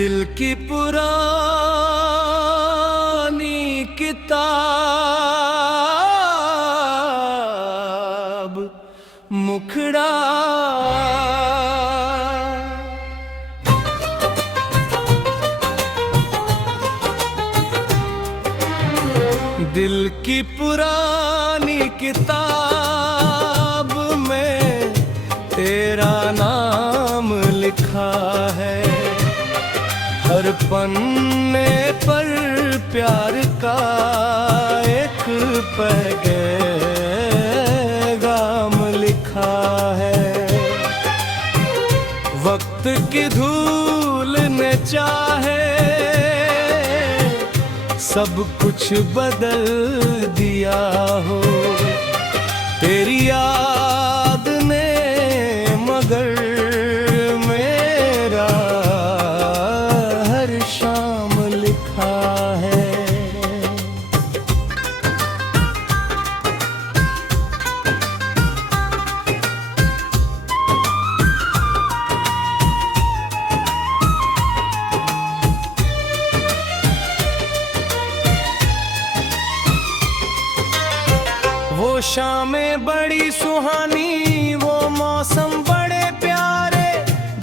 दिल की पुरानी किताब मुखड़ा। दिल की पुरानी किताब में तेरा नाम लिखा है, हर पन्ने पर प्यार का एक पैगाम लिखा है। वक्त की धूल ने चाहे सब कुछ बदल दिया हो, तेरी याद ने मगर मेरा हर शाम लिखा है। वो शामें बड़ी सुहानी, वो मौसम बड़े प्यारे,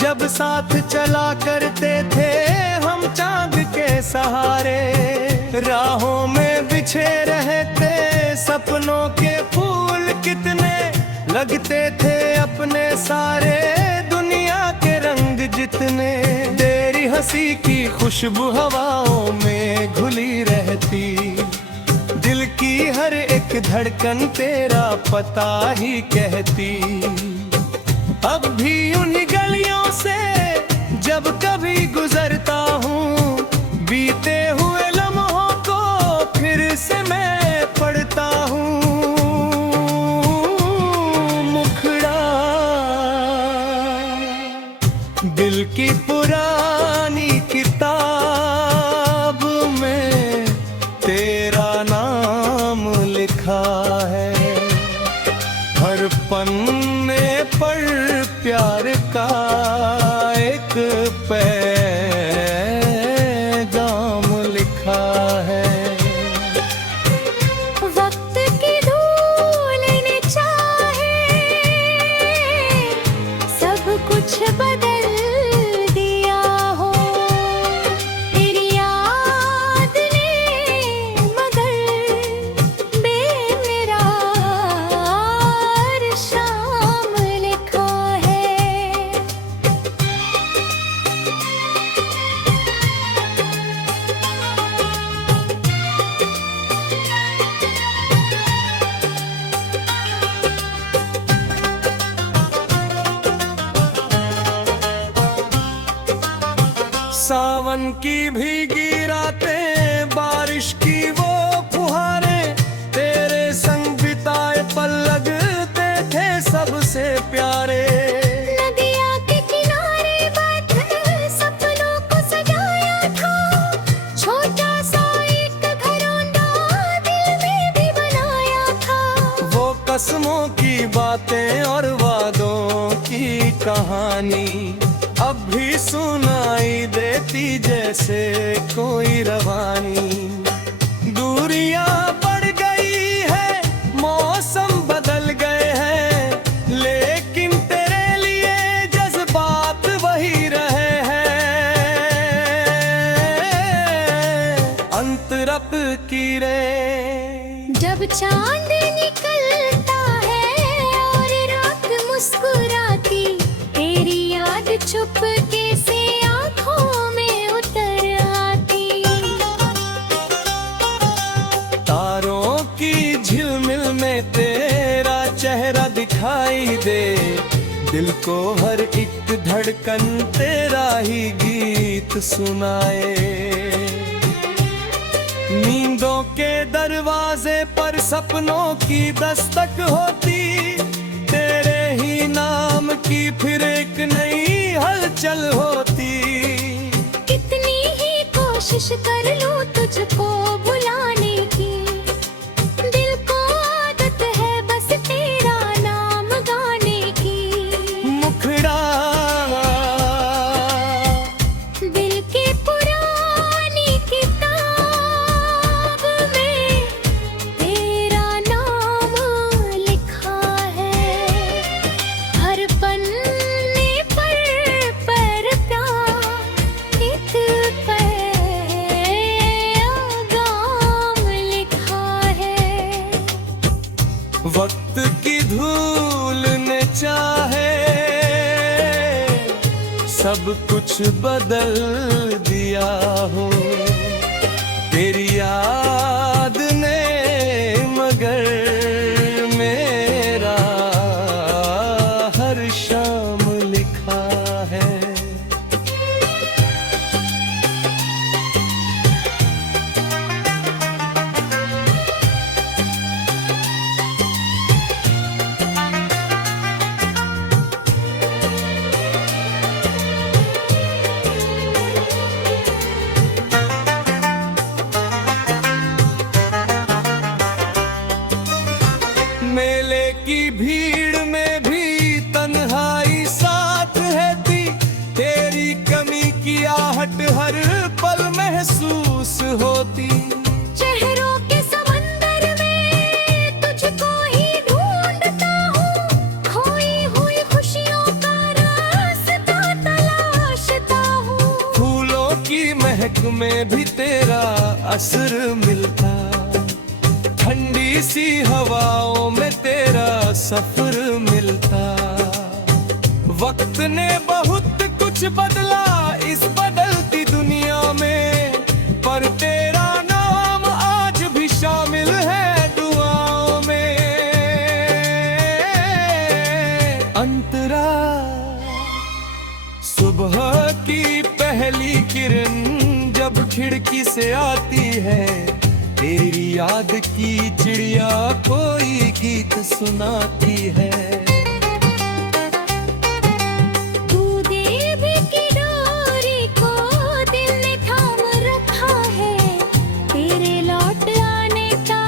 जब साथ चला करते थे हम चांद के सहारे। राहों में बिछे रहते सपनों के फूल कितने, लगते थे अपने सारे दुनिया के रंग जितने। तेरी हंसी की खुशबू हवाओं में घुली रहती, दिल की हर एक धड़कन तेरा पता ही कहती। अब भी उन्हीं गलियों से जब कभी गुजरता हूँ, बीते हुए लम्हों को फिर से मैं पढ़ता हूँ। मुखड़ा दिल की पुरानी किताब में तेरा नाम लिखा है, हर पन्ने पर प्यार का एक पैगाम लिखा है। वक्त की धूल ने चाहे सब कुछ बदल दिया हो, तेरी याद ने मगर मेरा हर शाम लिखा है। सावन की भीगी रातें, बारिश की वो फुहारें, तेरे संग बिताए पल लगते थे सबसे प्यारे। नदिया के किनारे बैठ सपनों को सजाया था, छोटा सा एक घरौंदा दिल में भी बनाया था। वो कसमों की बातें और वादों की कहानी अब भी सुनाई देती जैसे कोई रवानी। दूरियां बढ़ गई है, मौसम बदल गए हैं, लेकिन तेरे लिए जज्बात वही रहे हैं। अंतरप की रे जब चांद निकलता है और रात मुस्कुराती, तेरी याद चुपके से आंखों में उतर आती। तारों की झिलमिल में तेरा चेहरा दिखाई दे, दिल को हर एक धड़कन तेरा ही गीत सुनाए। नींदों के दरवाजे पर सपनों की दस्तक होती, तेरे ही नाम की फिर एक नई हलचल होती। कितनी ही कोशिश कर लूं तुझको भुलाने की, दिल को आदत है बस तेरा नाम गाने की। मुखड़ा दिल के सब कुछ बदल दिया हूँ तेरी याद ने, मगर मेरा हर शाम लिखा है। मेले की भीड़ में भी तन्हाई साथ रहती, तेरी कमी की आहट हर पल महसूस होती। चेहरों के समंदर में तुझको ही ढूंढता हूँ, खोई हुई खुशियों का रास्ता तलाशता हूँ। फूलों की महक में भी तेरा असर मिलता, ठंडी सी हवाओं में तेरा सफर मिलता। वक्त ने बहुत कुछ बदला इस बदलती दुनिया में, पर तेरा नाम आज भी शामिल है दुआओं में। अंतरा सुबह की पहली किरण जब खिड़की से आती है, तेरी याद की चिड़िया कोई गीत सुनाती है। तू देव की डोरी को दिल ने थाम रखा है, तेरे लौट आने का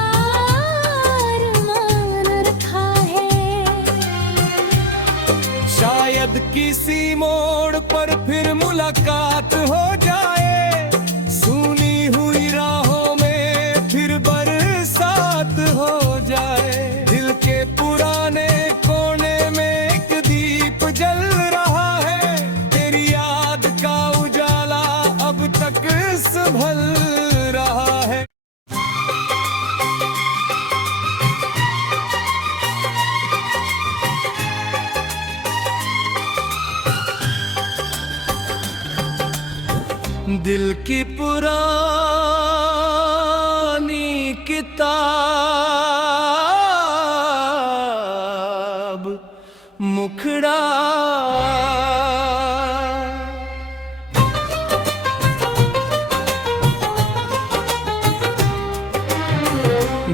अरमान रखा है। शायद किसी मोड़ पर फिर मुलाकात हो जाए, सुनी हुई राहों में फिर बरसात हो जाए। दिल के पुराने कोने में एक दीप जल रहा है, तेरी याद का उजाला अब तक संभल रहा है। दिल की पुरानी किताब मुखड़ा,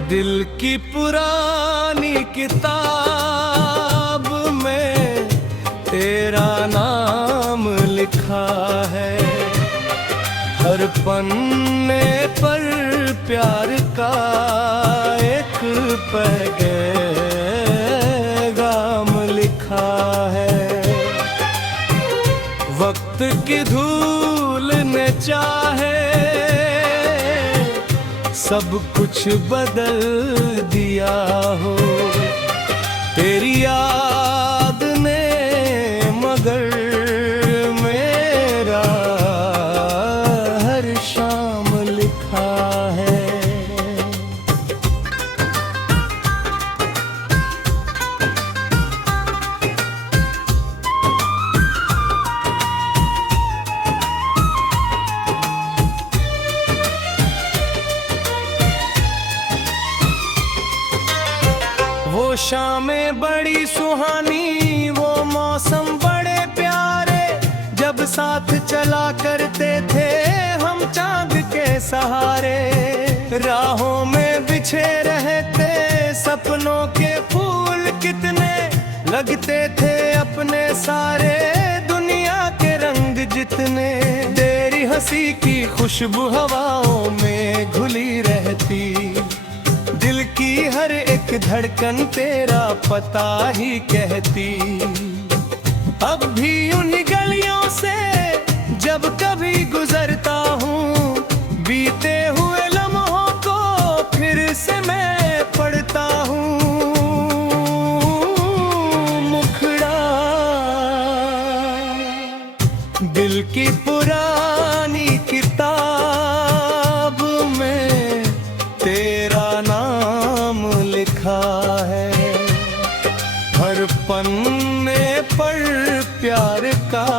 दिल की पुरानी किताब में तेरा नाम लिखा है। हर पन्ने पर प्यार का एक पैगाम लिखा है। वक्त की धूल ने चाहे सब कुछ बदल दिया हो तेरी याद ने, मगर मेरा हर शाम लिखा है। वो शामें बड़ी सुहानी, वो मौसम बड़े प्यारे, जब साथ चला करते थे हम चांद के सहारे। राहों में बिछे रहते सपनों के फूल कितने, लगते थे अपने सारे दुनिया के रंग जितने। तेरी हंसी की खुशबू हवाओं में घुली रहती, दिल की हर एक धड़कन तेरा पता ही कहती। अब भी उन्हीं गलियों से जब कभी गुजरता हूँ, बीते हुए लम्हों को फिर से मैं पढ़ता हूँ। मुखड़ा दिल की पुरानी किताब में तेरा नाम लिखा है। हर पन्ने पर प्यार का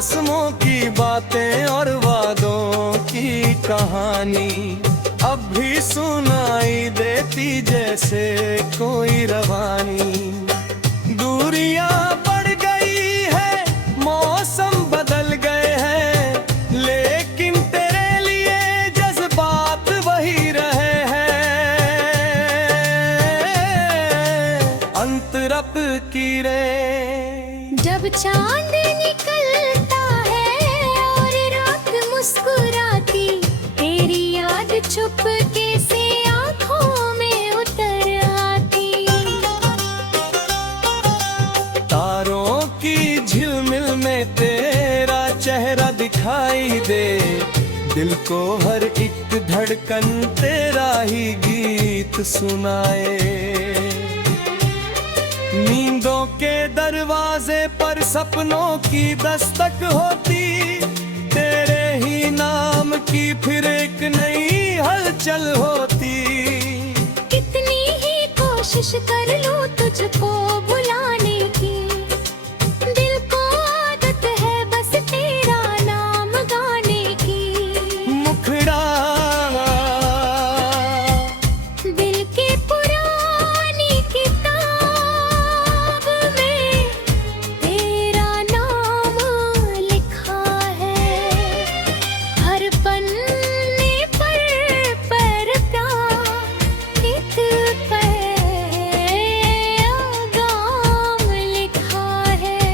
रस्मों की बातें और वादों की कहानी अब भी सुनाई देती जैसे कोई रवानी। दूरियां बढ़ गई है, मौसम बदल गए हैं, लेकिन तेरे लिए जज्बात वही रहे हैं। अंतरप की रे जब चांद निकलता है और रात मुस्कुराती, तेरी याद चुपके से आंखों में उतर आती। तारों की झिलमिल में तेरा चेहरा दिखाई दे, दिल को हर एक धड़कन तेरा ही गीत सुनाए। नींदों के दरवाजे पर सपनों की दस्तक होती, तेरे ही नाम की फिर एक नई हलचल होती। कितनी ही कोशिश कर लूं तुझको भुलाने की, दिल को आदत है बस तेरा नाम गाने की। मुखड़ा दिल के पुरानी किताब में तेरा नाम लिखा है। हर पन्ने पर प्यार एक पैगाम लिखा है।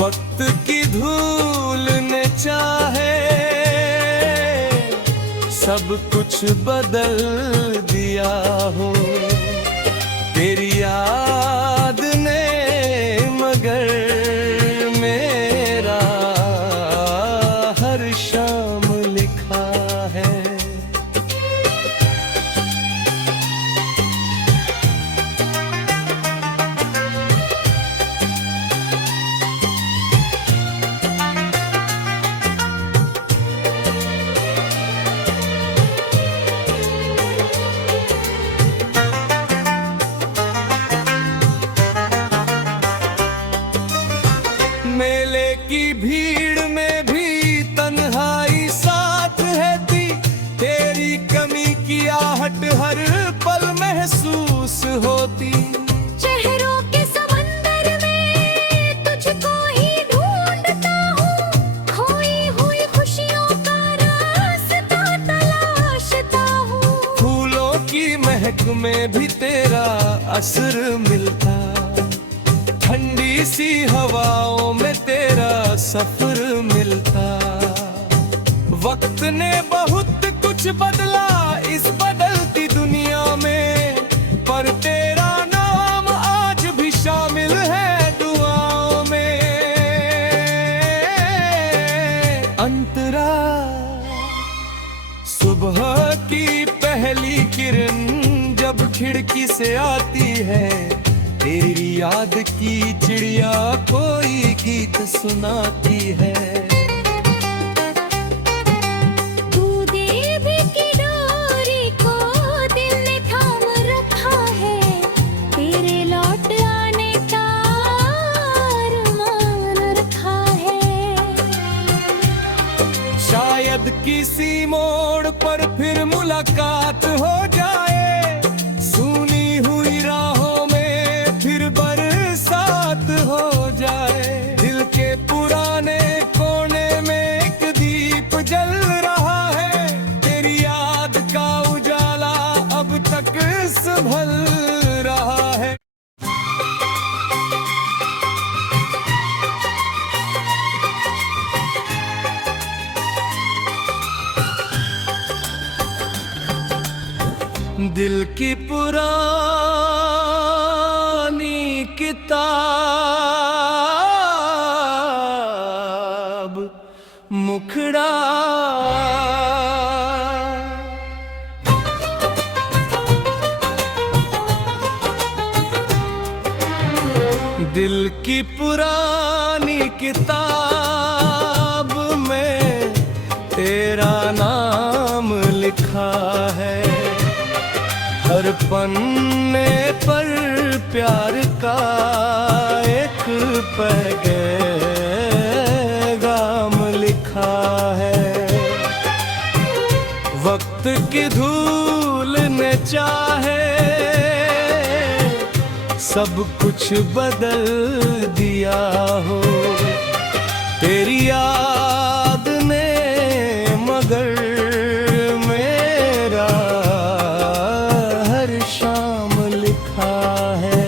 वक्त की धूल ने चाहे सब कुछ बदल दिया हो, तेरी याद ने मगर मेरा हर शाम लिखा है। मेले की भीड़ में भी तन्हाई साथ है थी, तेरी कमी की आहट हर पल महसूस होती। चेहरों के समंदर में तुझको ही ढूंढता हूँ, खोई हुई खुशियों का रास्ता तलाशता हूँ। फूलों की महक में भी तेरा असर मिलता, ठंडी सी हवाओं में तेरा सफर मिलता। वक्त ने बहुत कुछ बदला इस बदलती दुनिया में, पर तेरा नाम आज भी शामिल है दुआओं में। अंतरा सुबह की पहली किरण जब खिड़की से आती है, तेरी याद की चिड़िया कोई गीत सुनाती है। तू देव की डोरी को दिल ने थाम रखा है, तेरे लौट आने का अरमान रखा है। शायद किसी मोड़ पर फिर मुलाकात हो जाए, सुनी हुई राहों में फिर बरसात हो जाए। दिल के पुराने कोने में एक दीप जल रहा है, तेरी याद का उजाला अब तक संभल रहा है। दिल की पुरानी किताब मुखड़ा दिल की पुरानी किताब में तेरा नाम लिखा है। हर पन्ने पर प्यार का एक पैगाम चाहे सब कुछ बदल दिया हो। तेरी याद ने मगर मेरा हर शाम लिखा है।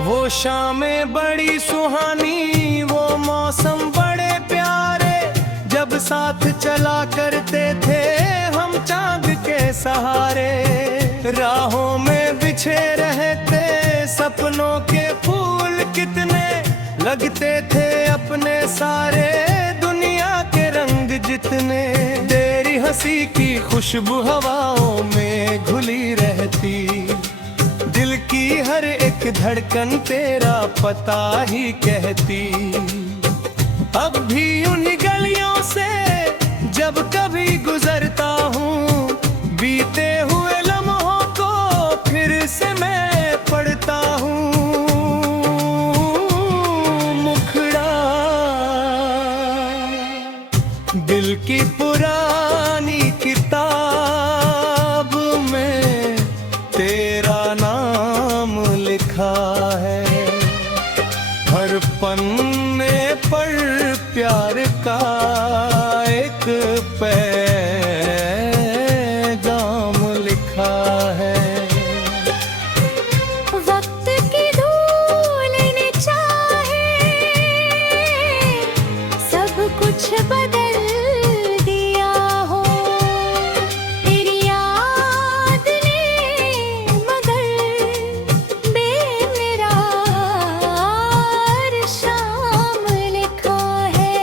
वो शामें बड़ी सुहानी, वो मौसम बड़े प्यारे, जब साथ चला करते थे हम चांद के सहारे। राहों में बिछे रहते सपनों के फूल कितने, लगते थे अपने सारे दुनिया के रंग जितने। तेरी हंसी की खुशबू हवाओं में घुली रहती, दिल की हर एक धड़कन तेरा पता ही कहती। अब भी उन्हीं गलियों से जब कभी गुजरता हूँ, बीते हुए लम्हों को फिर से मैं पढ़ता हूँ। मुखड़ा दिल की पुरानी किताब में तेरा नाम लिखा है। हर पन्ने पर प्यार का एक पैगाम लिखा है। वक्त की धूल ने चाहे सब कुछ बदल दिया हो। तेरी याद ने मगर मेरा हर शाम लिखा है।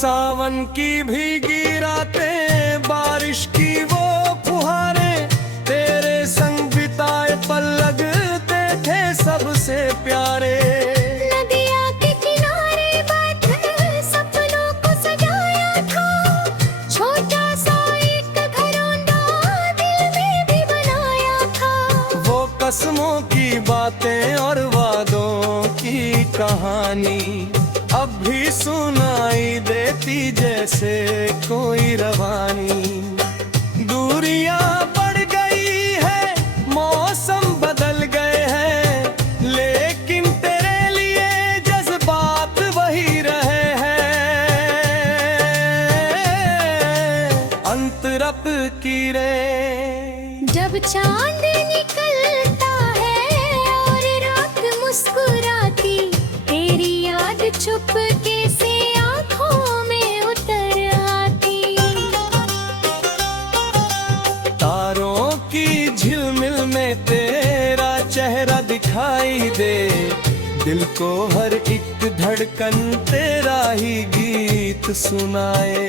सावन की भीगी रातें, बारिश की वो फुहारें, तेरे संग बिताए पल लगते थे सबसे प्यारे। नदिया के किनारे बैठ सपनों को सजाया था, छोटा सा एक घरौंदा दिल में भी बनाया था। वो कसमों की बातें और वादों की कहानी अब भी सुनाई देती जैसे कोई रवानी। दूरियां बढ़ गई है, मौसम बदल गए हैं, लेकिन तेरे लिए जज्बात वही रहे हैं। अंतरप की रे जब चांद निकलता है और रात मुस्कुराती, तेरी याद चुपके से आंखों में उतर आती। तारों की झिलमिल में तेरा चेहरा दिखाई दे, दिल को हर एक धड़कन तेरा ही गीत सुनाए।